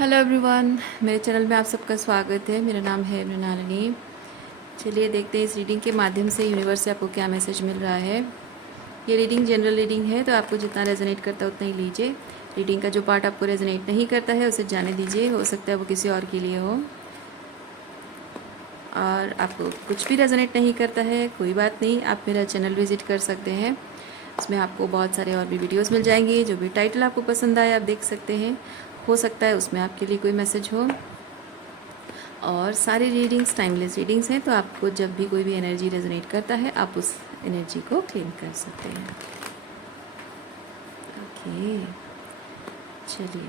Hello everyone, मेरे channel में आप सबका स्वागत है। मेरा नाम है मृणालिनी। चलिए देखते हैं इस रीडिंग के माध्यम से यूनिवर्स से आपको क्या मैसेज मिल रहा है। ये रीडिंग जनरल रीडिंग है, तो आपको जितना रेजोनेट करता है उतना ही लीजिए। रीडिंग का जो पार्ट आपको रेजोनेट नहीं करता है उसे जाने दीजिए, हो सकता है वो किसी और के लिए हो। और आपको कुछ भी रेजोनेट नहीं करता है, कोई बात नहीं, आप मेरा चैनल विज़िट कर सकते हैं। उसमें आपको बहुत सारे और भी वीडियोस मिल जाएंगे। जो भी टाइटल आपको पसंद आए आप देख सकते हैं। हो सकता है उसमें आपके लिए कोई मैसेज हो। और सारी रीडिंग्स टाइमलेस रीडिंग्स हैं, तो आपको जब भी कोई भी एनर्जी रेजोनेट करता है आप उस एनर्जी को क्लेम कर सकते हैं। ओके, चलिए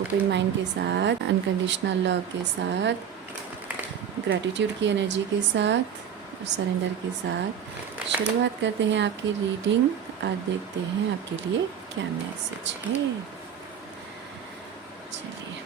ओपन माइंड के साथ, अनकंडीशनल लव के साथ, ग्रैटिट्यूड की एनर्जी के साथ और सरेंडर के साथ शुरुआत करते हैं आपकी रीडिंग और देखते हैं आपके लिए क्या मैसेज है। चलिए,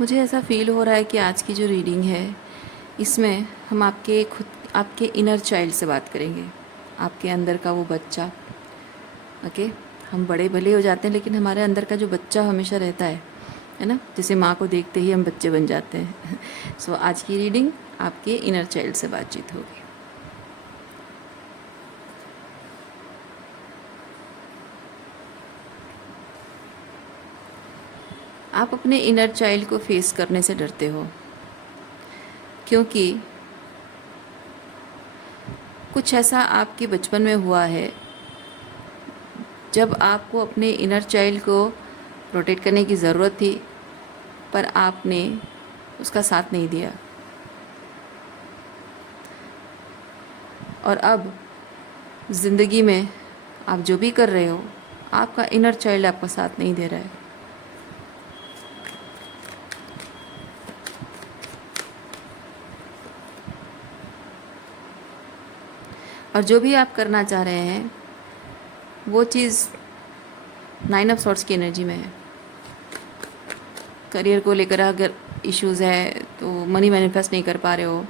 मुझे ऐसा फील हो रहा है कि आज की जो रीडिंग है इसमें हम आपके इनर चाइल्ड से बात करेंगे। आपके अंदर का वो बच्चा। ओके, हम बड़े भले हो जाते हैं लेकिन हमारे अंदर का जो बच्चा हमेशा रहता है ना, जैसे माँ को देखते ही हम बच्चे बन जाते हैं। सो आज की रीडिंग आपके इनर चाइल्ड से बातचीत होगी। आप अपने इनर चाइल्ड को फेस करने से डरते हो क्योंकि कुछ ऐसा आपके बचपन में हुआ है जब आपको अपने इनर चाइल्ड को प्रोटेक्ट करने की ज़रूरत थी, पर आपने उसका साथ नहीं दिया। और अब ज़िंदगी में आप जो भी कर रहे हो, आपका इनर चाइल्ड आपका साथ नहीं दे रहा है। और जो भी आप करना चाह रहे हैं वो चीज़ 9 ऑफ सॉर्ट्स की एनर्जी में है। करियर को लेकर अगर इश्यूज़ है तो मनी मैनिफेस्ट नहीं कर पा रहे हो।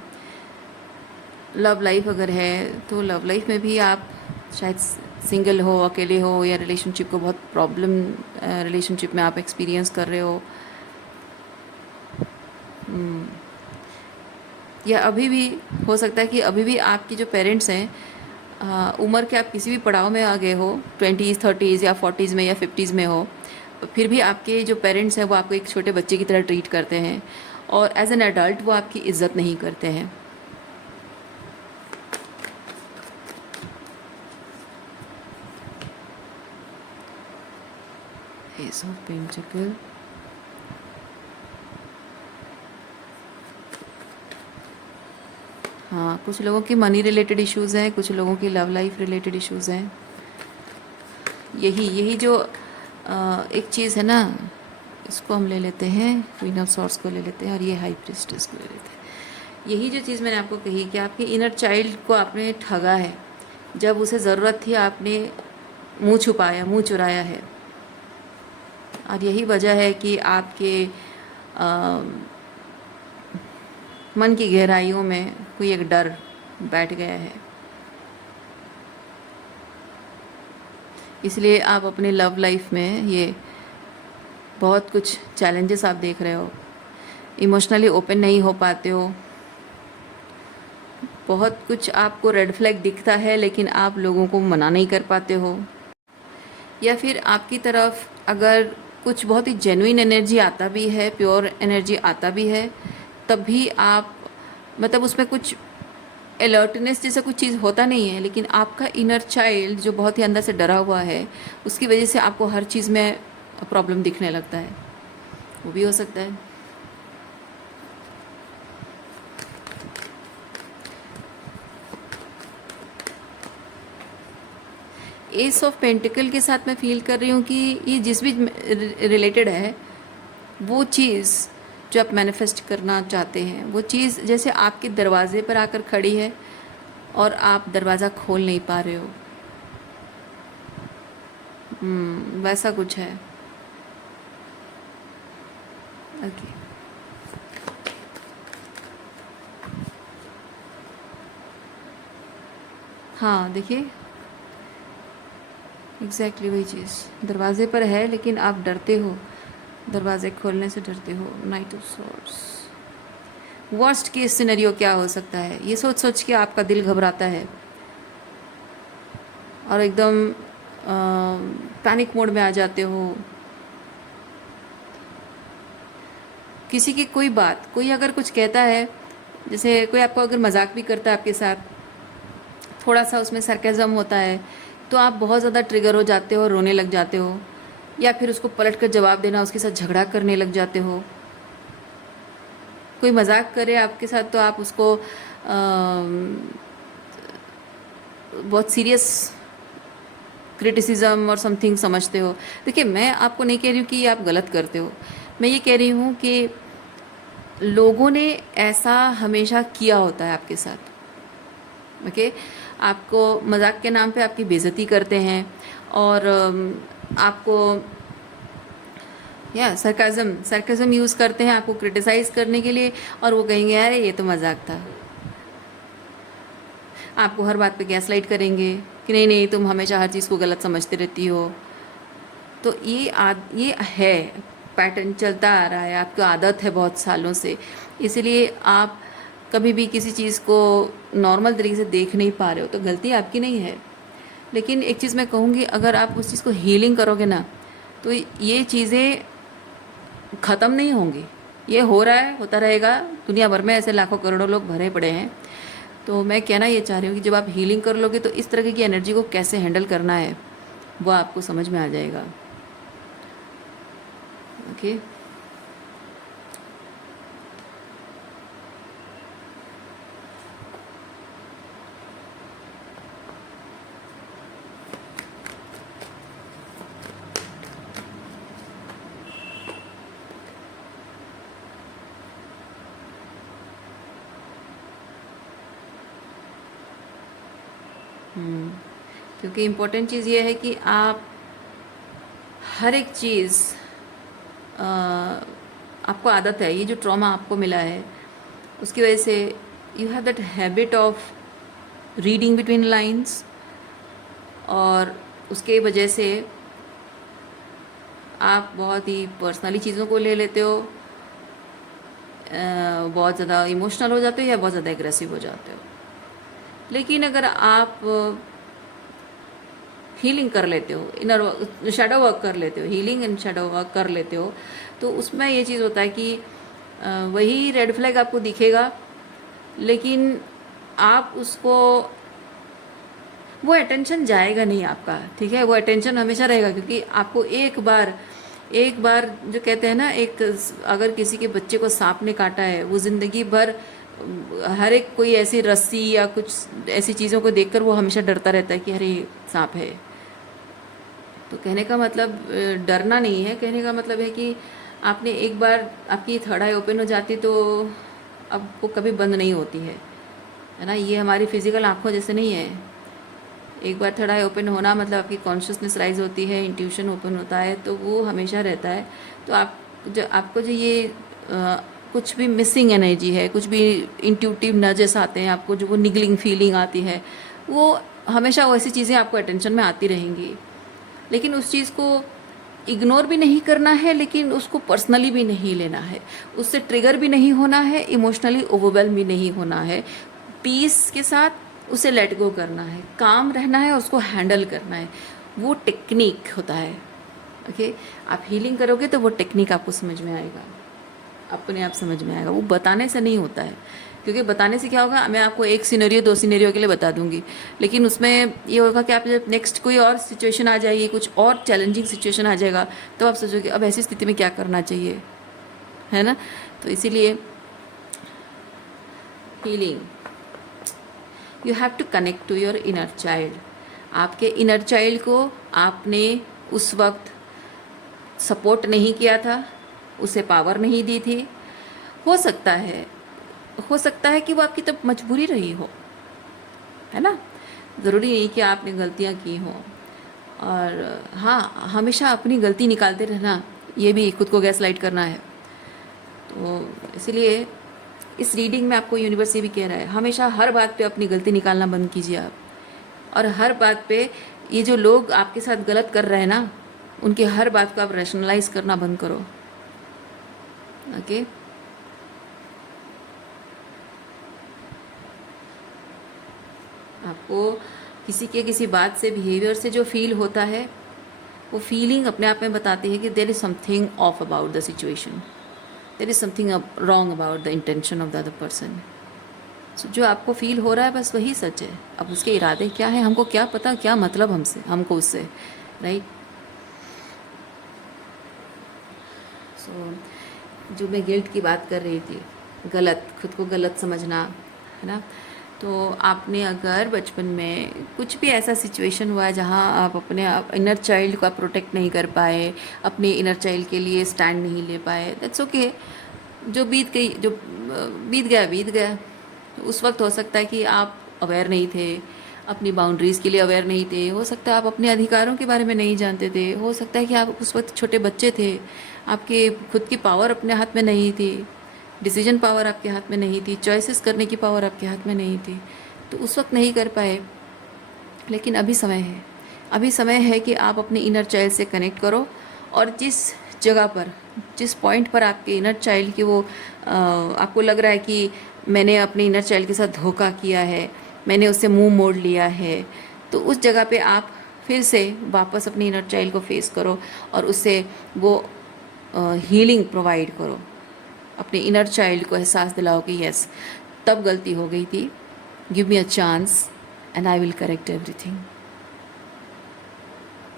लव लाइफ अगर है तो लव लाइफ में भी आप शायद सिंगल हो, अकेले हो, या रिलेशनशिप को बहुत प्रॉब्लम रिलेशनशिप में आप एक्सपीरियंस कर रहे हो। या अभी भी हो सकता है कि अभी भी आपकी जो पेरेंट्स हैं, उम्र के आप किसी भी पड़ाव में आ गए हो, 20s 30s या 40s में या 50s में हो, फिर भी आपके जो पेरेंट्स हैं वो आपको एक छोटे बच्चे की तरह ट्रीट करते हैं और एज एन एडल्ट वो आपकी इज्जत नहीं करते हैं। एस ऑफ पेंटिकल, हाँ, कुछ लोगों की मनी रिलेटेड इश्यूज़ हैं, कुछ लोगों की लव लाइफ रिलेटेड इश्यूज़ हैं। यही जो एक चीज़ है ना, इसको हम ले लेते हैं, क्वीन ऑफ सॉर्ड्स को ले लेते हैं और ये हाई प्रिस्टेस को ले लेते हैं। यही जो चीज़ मैंने आपको कही कि आपके इनर चाइल्ड को आपने ठगा है। जब उसे ज़रूरत थी आपने मुंह छुपाया, मुंह चुराया है। और यही वजह है कि आपके मन की गहराइयों में कोई एक डर बैठ गया है। इसलिए आप अपने लव लाइफ में ये बहुत कुछ चैलेंजेस आप देख रहे हो। इमोशनली ओपन नहीं हो पाते हो। बहुत कुछ आपको रेड फ्लैग दिखता है लेकिन आप लोगों को मना नहीं कर पाते हो। या फिर आपकी तरफ अगर कुछ बहुत ही जेन्युइन एनर्जी आता भी है, प्योर एनर्जी आता भी है, तब भी आप मतलब उसमें कुछ अलर्टनेस जैसा कुछ चीज़ होता नहीं है, लेकिन आपका इनर चाइल्ड जो बहुत ही अंदर से डरा हुआ है उसकी वजह से आपको हर चीज़ में प्रॉब्लम दिखने लगता है। वो भी हो सकता है। एस ऑफ पेंटिकल के साथ मैं फील कर रही हूँ कि ये जिस भी रिलेटेड है वो चीज़ जो आप मैनिफेस्ट करना चाहते हैं, वो चीज़ जैसे आपके दरवाजे पर आकर खड़ी है और आप दरवाज़ा खोल नहीं पा रहे हो। वैसा कुछ है। ओके। हाँ देखिए, एग्जैक्टली वही चीज़ दरवाजे पर है, लेकिन आप डरते हो, दरवाजे खोलने से डरते हो। Night of swords. Worst case scenario क्या हो सकता है, ये सोच सोच के आपका दिल घबराता है और एकदम पैनिक मोड में आ जाते हो। किसी की कोई बात, कोई अगर कुछ कहता है, जैसे कोई आपको अगर मजाक भी करता है आपके साथ, थोड़ा सा उसमें सरकेज़म होता है, तो आप बहुत ज़्यादा ट्रिगर हो जाते हो, रोने लग जाते हो, या फिर उसको पलट कर जवाब देना, उसके साथ झगड़ा करने लग जाते हो। कोई मजाक करे आपके साथ तो आप उसको बहुत सीरियस क्रिटिसिज्म और समथिंग समझते हो। देखिए, मैं आपको नहीं कह रही हूँ कि ये आप गलत करते हो, मैं ये कह रही हूँ कि लोगों ने ऐसा हमेशा किया होता है आपके साथ। ओके, आपको मजाक के नाम पे आपकी बेइज्जती करते हैं, और आपको या सरकाज़म यूज़ करते हैं आपको क्रिटिसाइज़ करने के लिए, और वो कहेंगे अरे ये तो मजाक था। आपको हर बात पे गैसलाइट करेंगे कि नहीं नहीं, तुम हमेशा हर चीज़ को गलत समझती रहती हो। तो ये है, पैटर्न चलता आ रहा है, आपकी आदत है बहुत सालों से, इसलिए आप कभी भी किसी चीज़ को नॉर्मल तरीके से देख नहीं पा रहे हो। तो गलती आपकी नहीं है, लेकिन एक चीज़ मैं कहूँगी, अगर आप उस चीज़ को हीलिंग करोगे ना, तो ये चीज़ें ख़त्म नहीं होंगी। ये हो रहा है, होता रहेगा, दुनिया भर में ऐसे लाखों करोड़ों लोग भरे पड़े हैं। तो मैं कहना ये चाह रही हूँ कि जब आप हीलिंग कर लोगे तो इस तरह की एनर्जी को कैसे हैंडल करना है वो आपको समझ में आ जाएगा। ओके। क्योंकि इम्पोर्टेंट चीज़ ये है कि आप हर एक चीज़, आपको आदत है, ये जो ट्रॉमा आपको मिला है उसकी वजह से you have that habit of reading between lines, और उसके वजह से आप बहुत ही पर्सनली चीज़ों को ले लेते हो, बहुत ज़्यादा इमोशनल हो जाते हो या बहुत ज़्यादा एग्रेसिव हो जाते हो। लेकिन अगर आप हीलिंग कर लेते हो, इनर शैडो वर्क कर लेते हो, हीलिंग एंड शैडो वर्क कर लेते हो, तो उसमें ये चीज़ होता है कि वही रेड फ्लैग आपको दिखेगा, लेकिन आप उसको, वो अटेंशन जाएगा नहीं आपका, ठीक है, वो अटेंशन हमेशा रहेगा, क्योंकि आपको एक बार जो कहते हैं ना, एक अगर किसी के बच्चे को सांप ने काटा है, वो ज़िंदगी भर हर एक कोई ऐसी रस्सी या कुछ ऐसी चीज़ों को देखकर वो हमेशा डरता रहता है कि अरे सांप है। तो कहने का मतलब डरना नहीं है, कहने का मतलब है कि आपने एक बार, आपकी थर्ड आई ओपन हो जाती तो अब वो कभी बंद नहीं होती है ना। ये हमारी फिजिकल आँखों जैसे नहीं है। एक बार थर्ड आई ओपन होना मतलब आपकी कॉन्शियसनेस राइज होती है, इंट्यूशन ओपन होता है, तो वो हमेशा रहता है। तो आपको जो ये कुछ भी मिसिंग एनर्जी है, कुछ भी इंट्यूटिव नर्जेस आते हैं आपको, जो वो निगलिंग फीलिंग आती है, वो हमेशा वैसी चीज़ें आपको अटेंशन में आती रहेंगी। लेकिन उस चीज़ को इग्नोर भी नहीं करना है, लेकिन उसको पर्सनली भी नहीं लेना है, उससे ट्रिगर भी नहीं होना है, इमोशनली ओवरवेल्म भी नहीं होना है। पीस के साथ उसे लेट गो करना है, काम रहना है, उसको हैंडल करना है। वो टेक्निक होता है। ओके, आप हीलिंग करोगे तो वो टेक्निक आपको समझ में आएगा, अपने आप समझ में आएगा। वो बताने से नहीं होता है, क्योंकि बताने से क्या होगा, मैं आपको एक सिनेरियो 2 सिनेरियो के लिए बता दूंगी, लेकिन उसमें ये होगा कि आप जब नेक्स्ट कोई और सिचुएशन आ जाएगी, कुछ और चैलेंजिंग सिचुएशन आ जाएगा, तो आप सोचोगे अब ऐसी स्थिति में क्या करना चाहिए, है ना। तो इसीलिए healing, you have to connect to your inner child. आपके इनर चाइल्ड को आपने उस वक्त सपोर्ट नहीं किया था, उसे पावर नहीं दी थी। हो सकता है कि वो आपकी तब मजबूरी रही हो, है ना। ज़रूरी नहीं कि आपने गलतियाँ की हों। और हाँ, हमेशा अपनी गलती निकालते रहना, ये भी खुद को गैस लाइट करना है। तो इसलिए इस रीडिंग में आपको यूनिवर्स ये भी कह रहा है, हमेशा हर बात पे अपनी गलती निकालना बंद कीजिए आप, और हर बात पे ये जो लोग आपके साथ गलत कर रहे हैं ना, उनकी हर बात को आप रैशनलाइज करना बंद करो। ओके, आपको किसी बात से, बिहेवियर से जो फील होता है, वो फीलिंग अपने आप में बताती है कि there is something off about the situation, there is something wrong about the intention of the other person. जो आपको फील हो रहा है बस वही सच है। अब उसके इरादे क्या है हमको क्या पता, क्या मतलब हमको उससे, राइट। सो जो मैं गिल्ट की बात कर रही थी, खुद को गलत समझना, है ना। तो आपने अगर बचपन में कुछ भी ऐसा सिचुएशन हुआ है जहाँ आप अपने इनर चाइल्ड को आप प्रोटेक्ट नहीं कर पाए, अपने इनर चाइल्ड के लिए स्टैंड नहीं ले पाए, दैट्स ओके। जो बीत गया। तो उस वक्त हो सकता है कि आप अवेयर नहीं थे, अपनी बाउंड्रीज़ के लिए अवेयर नहीं थे, हो सकता है आप अपने अधिकारों के बारे में नहीं जानते थे, हो सकता है कि आप उस वक्त छोटे बच्चे थे, आपके खुद की पावर अपने हाथ में नहीं थी, डिसीजन पावर आपके हाथ में नहीं थी, चॉइसेस करने की पावर आपके हाथ में नहीं थी, तो उस वक्त नहीं कर पाए। लेकिन अभी समय है कि आप अपने इनर चाइल्ड से कनेक्ट करो, और जिस पॉइंट पर आपके इनर चाइल्ड की आपको लग रहा है कि मैंने अपने इनर चाइल्ड के साथ धोखा किया है, मैंने उससे मुंह मोड़ लिया है, तो उस जगह पे आप फिर से वापस अपने इनर चाइल्ड को फेस करो और उससे वो हीलिंग प्रोवाइड करो। अपने इनर चाइल्ड को एहसास दिलाओ कि यस, तब गलती हो गई थी, give me a chance and I will correct everything.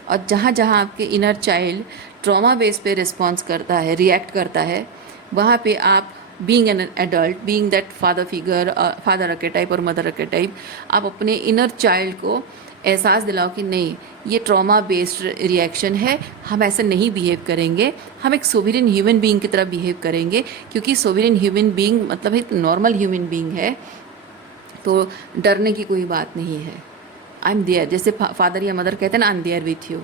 और जहाँ जहाँ आपके इनर चाइल्ड ट्रॉमा बेस पे रिस्पॉन्स करता है, रिएक्ट करता है, वहाँ पे आप being an adult, being that father figure, father archetype और मदर आर्केटाइप, आप अपने इनर चाइल्ड को एहसास दिलाओ कि नहीं, ये ट्रॉमा बेस्ड रिएक्शन है, हम ऐसे नहीं बिहेव करेंगे, हम एक सोवरेन ह्यूमन बीइंग की तरह बिहेव करेंगे, क्योंकि सोवरेन ह्यूमन बीइंग मतलब एक नॉर्मल ह्यूमन बीइंग है, तो डरने की कोई बात नहीं है। आई एम देयर, जैसे फादर या मदर कहते हैं ना, I am there with you,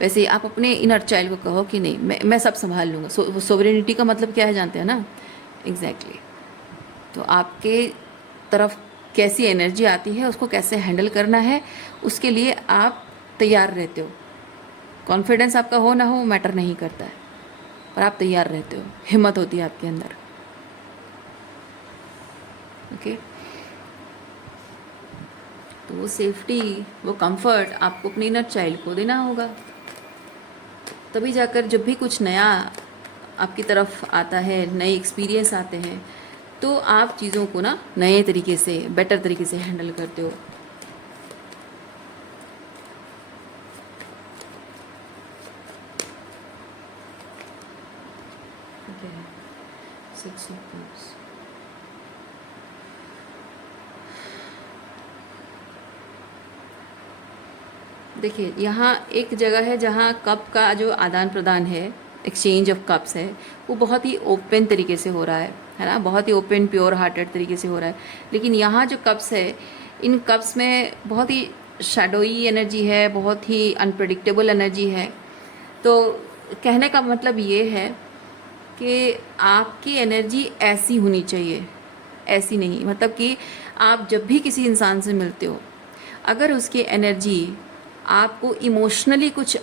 वैसे ही आप अपने इनर चाइल्ड को कहो कि नहीं, मैं सब संभाल लूँगा। सोवरेनिटी का मतलब क्या है जानते हैं ना, एग्जैक्टली। तो आपके तरफ कैसी एनर्जी आती है, उसको कैसे हैंडल करना है, उसके लिए आप तैयार रहते हो। कॉन्फिडेंस आपका हो ना हो मैटर नहीं करता है, पर आप तैयार रहते हो, हिम्मत होती है आपके अंदर। ओके, तो वो सेफ्टी, वो कंफर्ट आपको अपने इनर चाइल्ड को देना होगा, तभी जाकर जब भी कुछ नया आपकी तरफ आता है, नए एक्सपीरियंस आते हैं, तो आप चीज़ों को ना नए तरीके से, बेटर तरीके से हैंडल करते हो। देखिए, यहाँ एक जगह है जहाँ कप का जो आदान प्रदान है, एक्सचेंज ऑफ कप्स है, वो बहुत ही ओपन तरीके से हो रहा है ना, बहुत ही ओपन प्योर हार्टेड तरीके से हो रहा है। लेकिन यहाँ जो कप्स है, इन कप्स में बहुत ही शैडोई एनर्जी है, बहुत ही अनप्रडिक्टेबल एनर्जी है। तो कहने का मतलब ये है कि आपकी एनर्जी ऐसी होनी चाहिए, ऐसी नहीं, मतलब कि आप जब भी किसी इंसान से मिलते हो, अगर उसकी एनर्जी आपको इमोशनली कुछ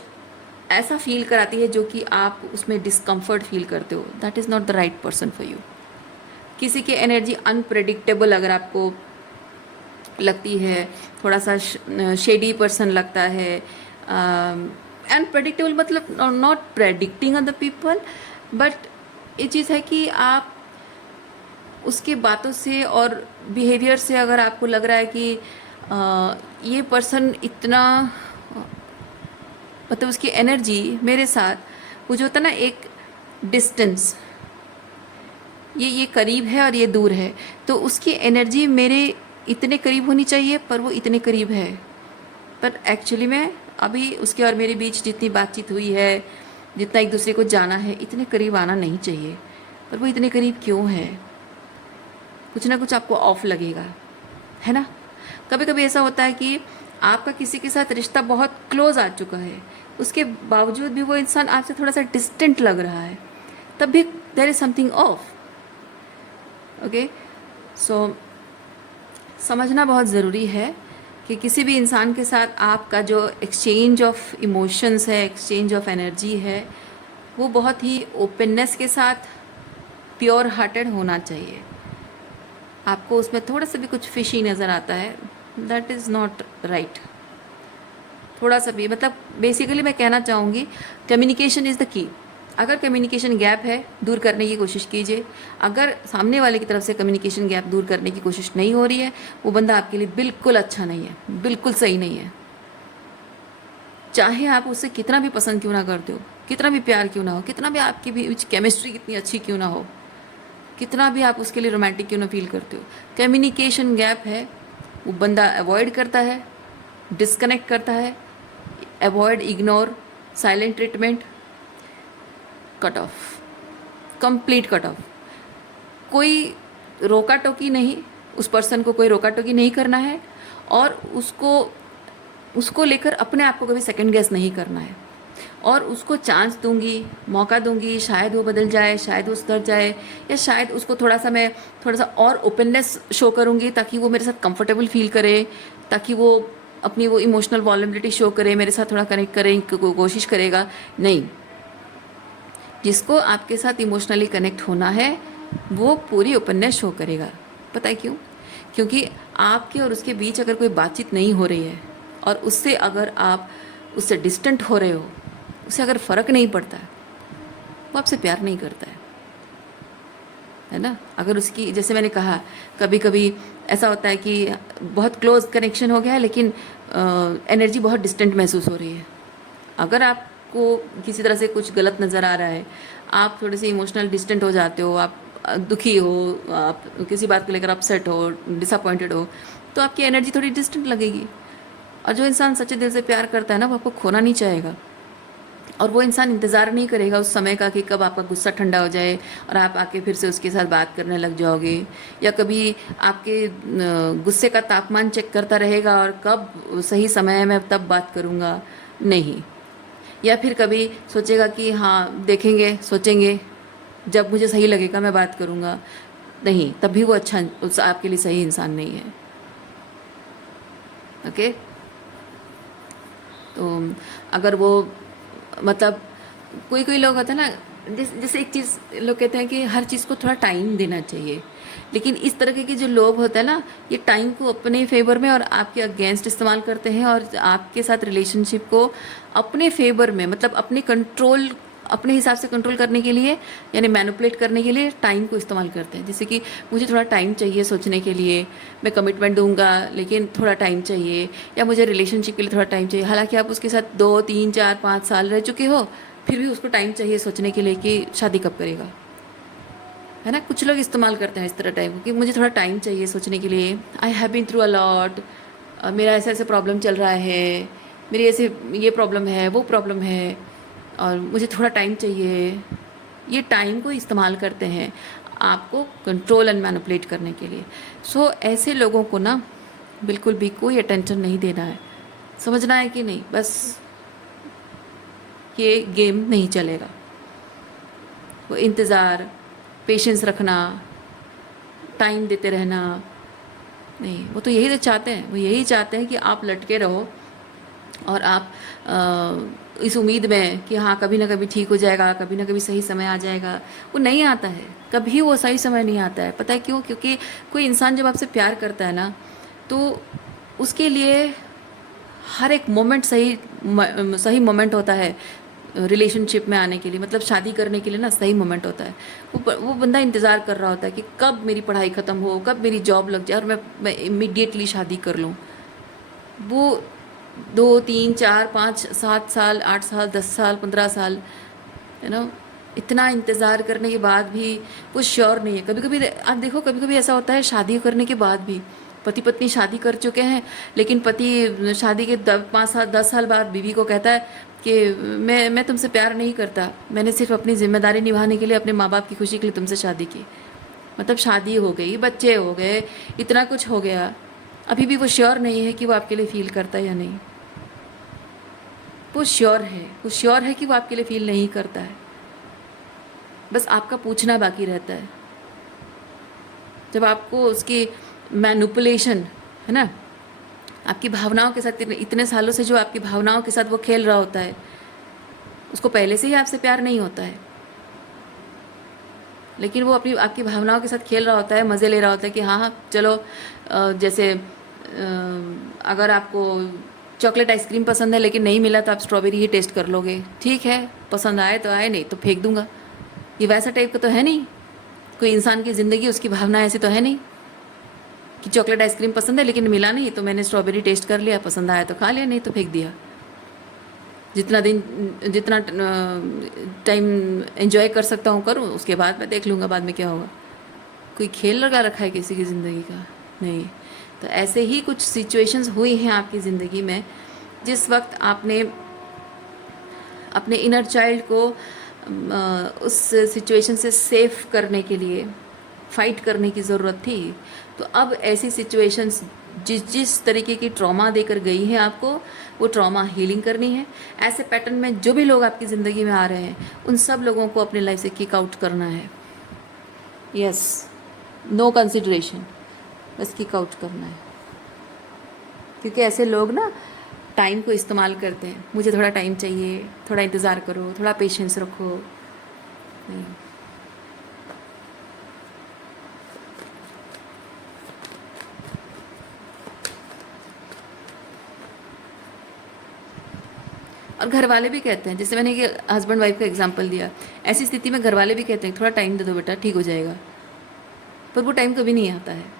ऐसा फील कराती है जो कि आप उसमें डिस्कम्फर्ट फील करते हो, that is not the right person for you. किसी की एनर्जी अनप्रेडिक्टेबल अगर आपको लगती है, थोड़ा सा शेडी पर्सन लगता है, अनप्रेडिक्टेबल मतलब not predicting other people, but ये चीज़ है कि आप उसकी बातों से और बिहेवियर से अगर आपको लग रहा है कि ये पर्सन इतना, मतलब उसकी एनर्जी मेरे साथ, वो जो होता है ना एक डिस्टेंस, ये करीब है और ये दूर है, तो उसकी एनर्जी मेरे इतने करीब होनी चाहिए, पर वो इतने करीब है, पर एक्चुअली में अभी उसके और मेरे बीच जितनी बातचीत हुई है, जितना एक दूसरे को जाना है, इतने करीब आना नहीं चाहिए, पर वो इतने करीब क्यों है? कुछ ना कुछ आपको ऑफ लगेगा, है ना। कभी कभी ऐसा होता है कि आपका किसी के साथ रिश्ता बहुत क्लोज आ चुका है, उसके बावजूद भी वो इंसान आपसे थोड़ा सा डिस्टेंट लग रहा है, तब भी there is something off. Okay, so समझना बहुत ज़रूरी है कि किसी भी इंसान के साथ आपका जो एक्सचेंज ऑफ इमोशंस है, एक्सचेंज ऑफ एनर्जी है, वो बहुत ही ओपननेस के साथ प्योर हार्टेड होना चाहिए। आपको उसमें थोड़ा सा भी कुछ फिशी नज़र आता है, दैट इज़ नॉट राइट। थोड़ा सा भी, मतलब बेसिकली मैं कहना चाहूँगी कम्युनिकेशन इज़ द की। अगर कम्युनिकेशन गैप है, दूर करने की कोशिश कीजिए। अगर सामने वाले की तरफ से कम्युनिकेशन गैप दूर करने की कोशिश नहीं हो रही है, वो बंदा आपके लिए बिल्कुल अच्छा नहीं है, बिल्कुल सही नहीं है। चाहे आप उससे कितना भी पसंद क्यों ना करते हो, कितना भी प्यार क्यों ना हो, कितना भी आपकी बीच केमिस्ट्री कितनी अच्छी क्यों ना हो, कितना भी आप उसके लिए रोमांटिक क्यों ना फील करते हो, कम्युनिकेशन गैप है, वो बंदा अवॉइड करता है, डिस्कनेक्ट करता है, avoid, ignore, silent treatment, cut off, complete cut off. कोई रोका टोकी नहीं, उस पर्सन को कोई रोका टोकी नहीं करना है, और उसको लेकर अपने आप को कभी सेकंड गेस नहीं करना है। और उसको चांस दूंगी, मौका दूंगी, शायद वो बदल जाए, शायद वो सुधर जाए, या शायद उसको थोड़ा सा और ओपननेस शो करूंगी ताकि वो मेरे साथ कंफर्टेबल फील करे, ताकि वो अपनी वो इमोशनल वॉलबिलिटी शो करे, मेरे साथ थोड़ा कनेक्ट करे, कोशिश करेगा। नहीं, जिसको आपके साथ इमोशनली कनेक्ट होना है वो पूरी ओपननेस शो करेगा। पता है क्यों? क्योंकि आपके और उसके बीच अगर कोई बातचीत नहीं हो रही है, और उससे अगर आप उससे डिस्टेंट हो रहे हो, उससे अगर फ़र्क नहीं पड़ता है, वो आपसे प्यार नहीं करता है ना। अगर उसकी, जैसे मैंने कहा, कभी कभी ऐसा होता है कि बहुत क्लोज कनेक्शन हो गया है लेकिन एनर्जी बहुत डिस्टेंट महसूस हो रही है। अगर आपको किसी तरह से कुछ गलत नज़र आ रहा है, आप थोड़े से इमोशनल डिस्टेंट हो जाते हो, आप दुखी हो, आप किसी बात को लेकर अपसेट हो, डिसअपॉइंटेड हो, तो आपकी एनर्जी थोड़ी डिस्टेंट लगेगी। और जो इंसान सच्चे दिल से प्यार करता है ना, वो आपको खोना नहीं चाहेगा, और वो इंसान इंतज़ार नहीं करेगा उस समय का कि कब आपका गुस्सा ठंडा हो जाए और आप आके फिर से उसके साथ बात करने लग जाओगे, या कभी आपके गुस्से का तापमान चेक करता रहेगा और कब सही समय है मैं तब बात करूँगा। नहीं, या फिर कभी सोचेगा कि हाँ देखेंगे, सोचेंगे, जब मुझे सही लगेगा मैं बात करूँगा। नहीं, तब भी वो अच्छा आपके लिए सही इंसान नहीं है। ओके, तो अगर वो, मतलब कोई कोई लोग होते हैं ना, जैसे एक चीज़ लोग कहते हैं कि हर चीज़ को थोड़ा टाइम देना चाहिए, लेकिन इस तरह के जो लोग होते हैं ना, ये टाइम को अपने फेवर में और आपके अगेंस्ट इस्तेमाल करते हैं, और आपके साथ रिलेशनशिप को अपने फेवर में, मतलब अपने कंट्रोल, अपने हिसाब से कंट्रोल करने के लिए, यानी मैनिपुलेट करने के लिए टाइम को इस्तेमाल करते हैं। जैसे कि मुझे थोड़ा टाइम चाहिए सोचने के लिए, मैं कमिटमेंट दूंगा लेकिन थोड़ा टाइम चाहिए, या मुझे रिलेशनशिप के लिए थोड़ा टाइम चाहिए। हालांकि आप उसके साथ 2 3 4 5 साल रह चुके हो, फिर भी उसको टाइम चाहिए सोचने के लिए कि शादी कब करेगा, है ना। कुछ लोग इस्तेमाल करते हैं इस तरह टाइम कि मुझे थोड़ा टाइम चाहिए सोचने के लिए, I have been through a lot, मेरा ऐसा ऐसा प्रॉब्लम चल रहा है, मेरी ऐसे ये प्रॉब्लम है, वो प्रॉब्लम है, और मुझे थोड़ा टाइम चाहिए। ये टाइम को इस्तेमाल करते हैं आपको कंट्रोल एंड मैनिपुलेट करने के लिए। सो ऐसे लोगों को ना बिल्कुल भी कोई अटेंशन नहीं देना है, समझना है कि नहीं, बस ये गेम नहीं चलेगा। वो इंतज़ार, पेशेंस रखना, टाइम देते रहना नहीं, वो तो यही तो चाहते हैं, वो यही चाहते हैं कि आप लटके रहो और आप इस उम्मीद में कि हाँ कभी ना कभी ठीक हो जाएगा, कभी ना कभी सही समय आ जाएगा। वो नहीं आता है, कभी वो सही समय नहीं आता है। पता है क्यों? क्योंकि कोई इंसान जब आपसे प्यार करता है ना, तो उसके लिए हर एक मोमेंट सही मोमेंट होता है रिलेशनशिप में आने के लिए, मतलब शादी करने के लिए ना सही मोमेंट होता है। वो बंदा इंतज़ार कर रहा होता है कि कब मेरी पढ़ाई ख़त्म हो, कब मेरी जॉब लग जाए और मैं इमीडिएटली शादी कर लूँ। वो 2 3 4 5 7 साल, 8 साल, 10 साल, 15 साल, इतना इंतज़ार करने के बाद भी वो श्योर नहीं है। कभी कभी आप देखो, कभी कभी ऐसा होता है शादी करने के बाद भी पति पत्नी शादी कर चुके हैं, लेकिन पति शादी के 5 साल 10 साल बाद बीवी को कहता है कि मैं तुमसे प्यार नहीं करता, मैंने सिर्फ अपनी जिम्मेदारी निभाने के लिए, अपने माँ बाप की खुशी के लिए तुमसे शादी की। मतलब शादी हो गई, बच्चे हो गए, इतना कुछ हो गया, अभी भी वो श्योर नहीं है कि वो आपके लिए फ़ील करता है या नहीं। वो श्योर है कि वो आपके लिए फ़ील नहीं करता है। बस आपका पूछना बाकी रहता है। जब आपको उसकी मैनिपुलेशन, है ना, आपकी भावनाओं के साथ इतने सालों से जो आपकी भावनाओं के साथ वो खेल रहा होता है, उसको पहले से ही आपसे प्यार नहीं होता है, लेकिन वो अपनी आपकी भावनाओं के साथ खेल रहा होता है, मज़े ले रहा होता है कि हाँ हाँ चलो, जैसे अगर आपको चॉकलेट आइसक्रीम पसंद है लेकिन नहीं मिला तो आप स्ट्रॉबेरी ही टेस्ट कर लोगे, ठीक है, पसंद आए तो आए, नहीं तो फेंक दूंगा। ये वैसा टाइप का तो है नहीं। कोई इंसान की ज़िंदगी, उसकी भावना ऐसी तो है नहीं कि चॉकलेट आइसक्रीम पसंद है लेकिन मिला नहीं तो मैंने स्ट्रॉबेरी टेस्ट कर लिया, पसंद आया तो खा लिया, नहीं तो फेंक दिया। जितना टाइम एंजॉय कर सकता हूँ करूँ, उसके बाद मैं देख लूँगा बाद में क्या होगा। कोई खेल लगा रखा है किसी की ज़िंदगी का? नहीं। तो ऐसे ही कुछ सिचुएशंस हुई हैं आपकी ज़िंदगी में, जिस वक्त आपने अपने इनर चाइल्ड को उस सिचुएशन से सेफ करने के लिए फाइट करने की ज़रूरत थी। तो अब ऐसी सिचुएशंस जिस तरीके की ट्रॉमा देकर गई है आपको, वो ट्रॉमा हीलिंग करनी है। ऐसे पैटर्न में जो भी लोग आपकी ज़िंदगी में आ रहे हैं, उन सब लोगों को अपनी लाइफ से किक आउट करना है। यस, नो कंसिडरेशन, बस किक आउट करना है। क्योंकि ऐसे लोग ना टाइम को इस्तेमाल करते हैं, मुझे थोड़ा टाइम चाहिए, थोड़ा इंतज़ार करो, थोड़ा पेशेंस रखो। नहीं। और घर वाले भी कहते हैं, जैसे मैंने ये हस्बैंड वाइफ का एग्जांपल दिया, ऐसी स्थिति में घर वाले भी कहते हैं थोड़ा टाइम दे दो बेटा, ठीक हो जाएगा, पर वो टाइम कभी नहीं आता है।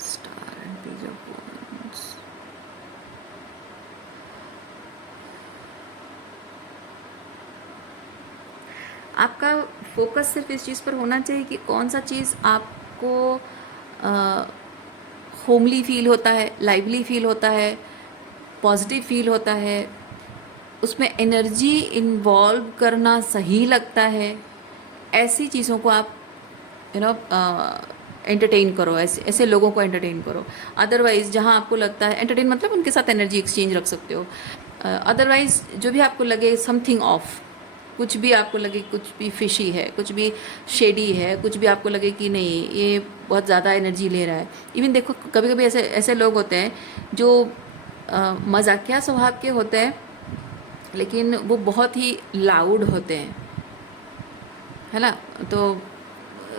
Star and page of wands। आपका फोकस सिर्फ इस चीज़ पर होना चाहिए कि कौन सा चीज़ आपको होमली फील होता है, लाइवली फील होता है, पॉजिटिव फील होता है, उसमें एनर्जी इन्वॉल्व करना सही लगता है। ऐसी चीज़ों को आप एंटरटेन करो, ऐसे ऐसे लोगों को एंटरटेन करो। अदरवाइज़ जहाँ आपको लगता है, एंटरटेन मतलब उनके साथ एनर्जी एक्सचेंज रख सकते हो। अदरवाइज़ जो भी आपको लगे समथिंग ऑफ, कुछ भी आपको लगे, कुछ भी फिशी है, कुछ भी शेडी है, कुछ भी आपको लगे कि नहीं ये बहुत ज़्यादा एनर्जी ले रहा है। इवन देखो कभी कभी ऐसे ऐसे लोग होते हैं जो मजाकिया स्वभाव के होते हैं, लेकिन वो बहुत ही लाउड होते हैं, है ना। तो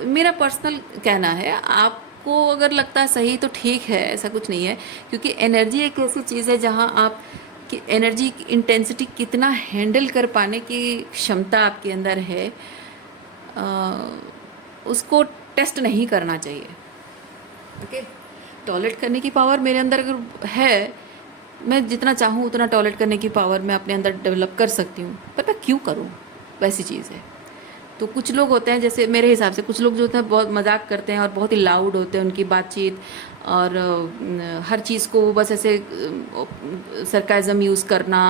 मेरा पर्सनल कहना है, आपको अगर लगता है सही तो ठीक है, ऐसा कुछ नहीं है। क्योंकि एनर्जी एक ऐसी चीज़ है जहाँ आप कि एनर्जी की इंटेंसिटी कितना हैंडल कर पाने की क्षमता आपके अंदर है, उसको टेस्ट नहीं करना चाहिए। ओके, टॉलरेट करने की पावर मेरे अंदर अगर है, मैं जितना चाहूँ उतना टॉलरेट करने की पावर मैं अपने अंदर डेवलप कर सकती हूँ, पर मैं क्यों करूँ, वैसी चीज़ है। तो कुछ लोग होते हैं, जैसे मेरे हिसाब से कुछ लोग जो होते हैं बहुत मजाक करते हैं और बहुत ही लाउड होते हैं उनकी बातचीत, और हर चीज़ को बस ऐसे सरकाज़म यूज़ करना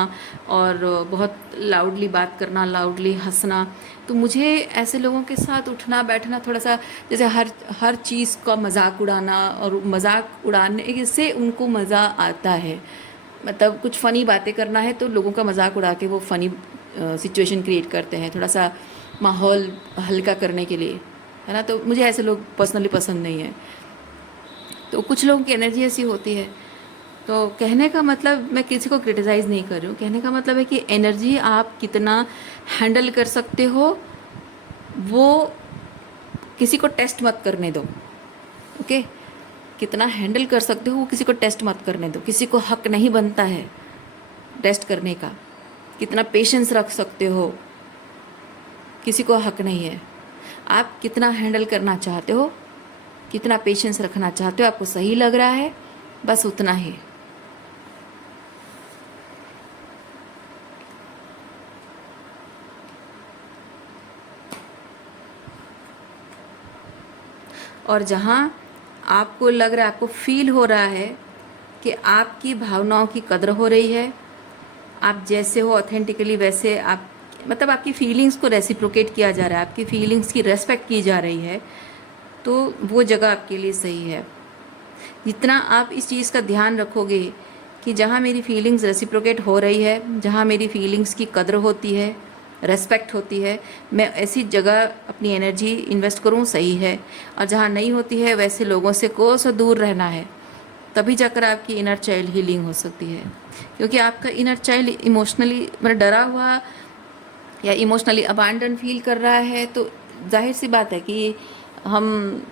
और बहुत लाउडली बात करना, लाउडली हंसना। तो मुझे ऐसे लोगों के साथ उठना बैठना थोड़ा सा, जैसे हर चीज़ का मजाक उड़ाना, और मजाक उड़ाने से उनको मज़ा आता है। मतलब कुछ फ़नी बातें करना है तो लोगों का मजाक उड़ा के वो फ़नी सिचुएशन क्रिएट करते हैं, थोड़ा सा माहौल हल्का करने के लिए, है ना। तो मुझे ऐसे लोग पर्सनली पसंद नहीं है। तो कुछ लोगों की एनर्जी ऐसी होती है। तो कहने का मतलब, मैं किसी को क्रिटिसाइज़ नहीं कर रही हूँ, कहने का मतलब है कि एनर्जी आप कितना हैंडल कर सकते हो, वो किसी को टेस्ट मत करने दो। ओके, कितना हैंडल कर सकते हो वो किसी को टेस्ट मत करने दो। किसी को हक नहीं बनता है टेस्ट करने का। कितना पेशेंस रख सकते हो, किसी को हक नहीं है। आप कितना हैंडल करना चाहते हो, कितना पेशेंस रखना चाहते हो, आपको सही लग रहा है, बस उतना ही। और जहाँ आपको लग रहा है, आपको फील हो रहा है कि आपकी भावनाओं की कदर हो रही है, आप जैसे हो ऑथेंटिकली वैसे आप मतलब आपकी फीलिंग्स को रेसिप्रोकेट किया जा रहा है, आपकी फीलिंग्स की रेस्पेक्ट की जा रही है, तो वो जगह आपके लिए सही है। जितना आप इस चीज़ का ध्यान रखोगे कि जहाँ मेरी फीलिंग्स रेसिप्रोकेट हो रही है, जहाँ मेरी फीलिंग्स की कदर होती है, रेस्पेक्ट होती है, मैं ऐसी जगह अपनी एनर्जी इन्वेस्ट करूँ, सही है। और जहाँ नहीं होती है वैसे लोगों से कोसों दूर रहना है, तभी जाकर आपकी इनर चाइल्ड हीलिंग हो सकती है। क्योंकि आपका इनर चाइल्ड इमोशनली मतलब डरा हुआ या इमोशनली अबैंडन फील कर रहा है, तो जाहिर सी बात है कि हम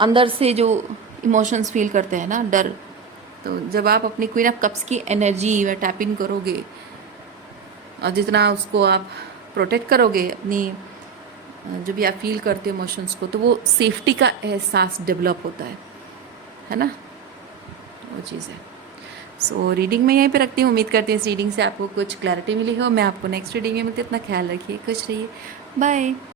अंदर से जो इमोशंस फील करते हैं ना, डर, तो जब आप अपनी क्वीन ऑफ कप्स की एनर्जी में टैप इन करोगे और जितना उसको आप प्रोटेक्ट करोगे अपनी जो भी आप फील करते हो इमोशंस को, तो वो सेफ्टी का एहसास डेवलप होता है ना, वो चीज़ है। सो रीडिंग में यहीं पे रखती हूँ। उम्मीद करती हूँ इस रीडिंग से आपको कुछ क्लैरिटी मिली हो। मैं आपको नेक्स्ट रीडिंग में मिलती हूँ। अपना ख्याल रखिए, खुश रहिए, बाय।